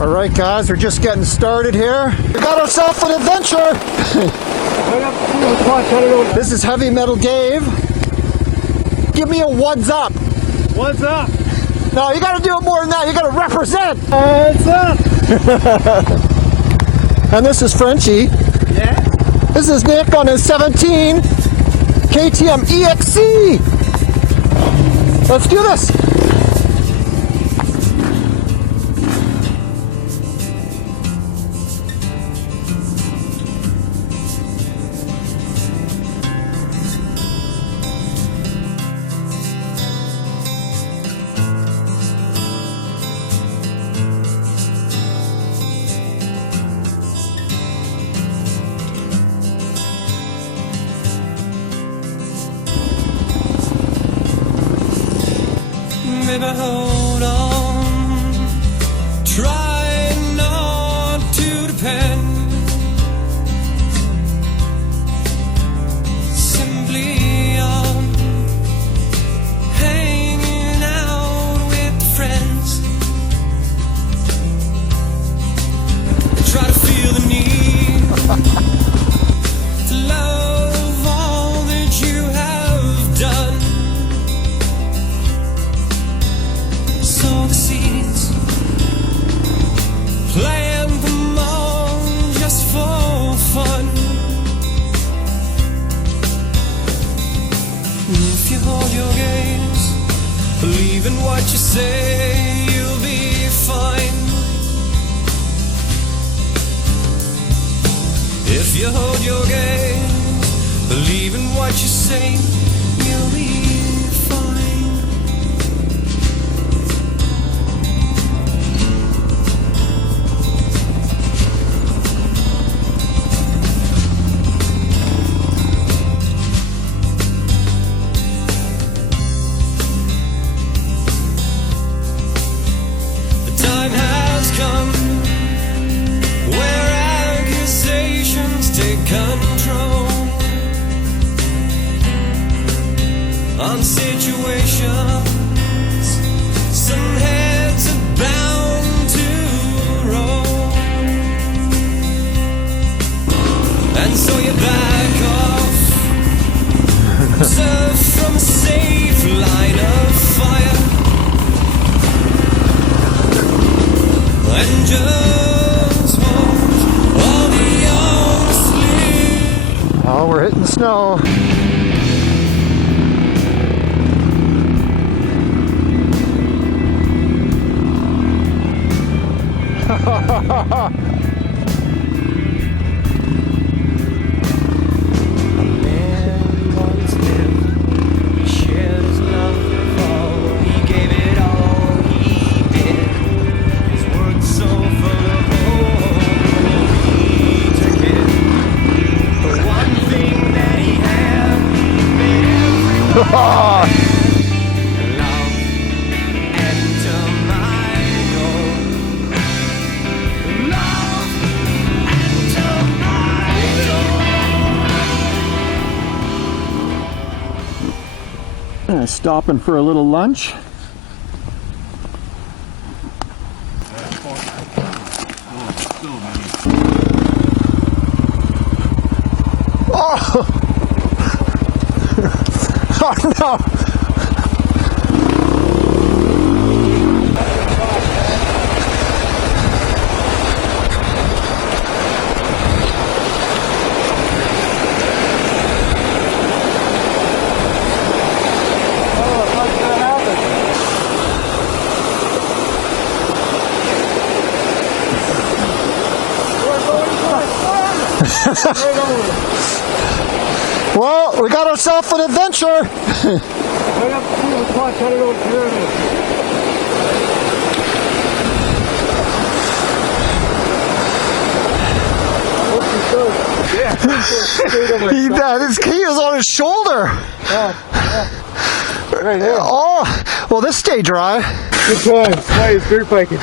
Alright guys, we're just getting started here. We got ourselves an adventure! This is Heavy Metal Dave. Give me a what's up. What's up? No, you gotta do it more than that. You gotta represent. What's up? And this is Frenchie. Yeah? This is Nick on his 17 KTM EXC. Let's do this. Baby, hold on. Try not to depend. Simply on hanging out with friends. Try to feel the need to love all that you have done. Sow the seeds, plant them all just for fun. If you hold your gaze, believe in what you say, you'll be fine. If you hold your gaze, believe in what you say, you'll be fine. The time has come where accusations take control on situations. Some heads are bound to roll, and so you back off, observe from a safe line of fire, and just watch all the young sleep. Oh, we're hitting snow. Stopping for a little lunch. Oh, oh no. Well, we got ourselves an adventure. His key is on his shoulder. Right here. Oh, well, this stay dry. Good time. Why is dirt biking?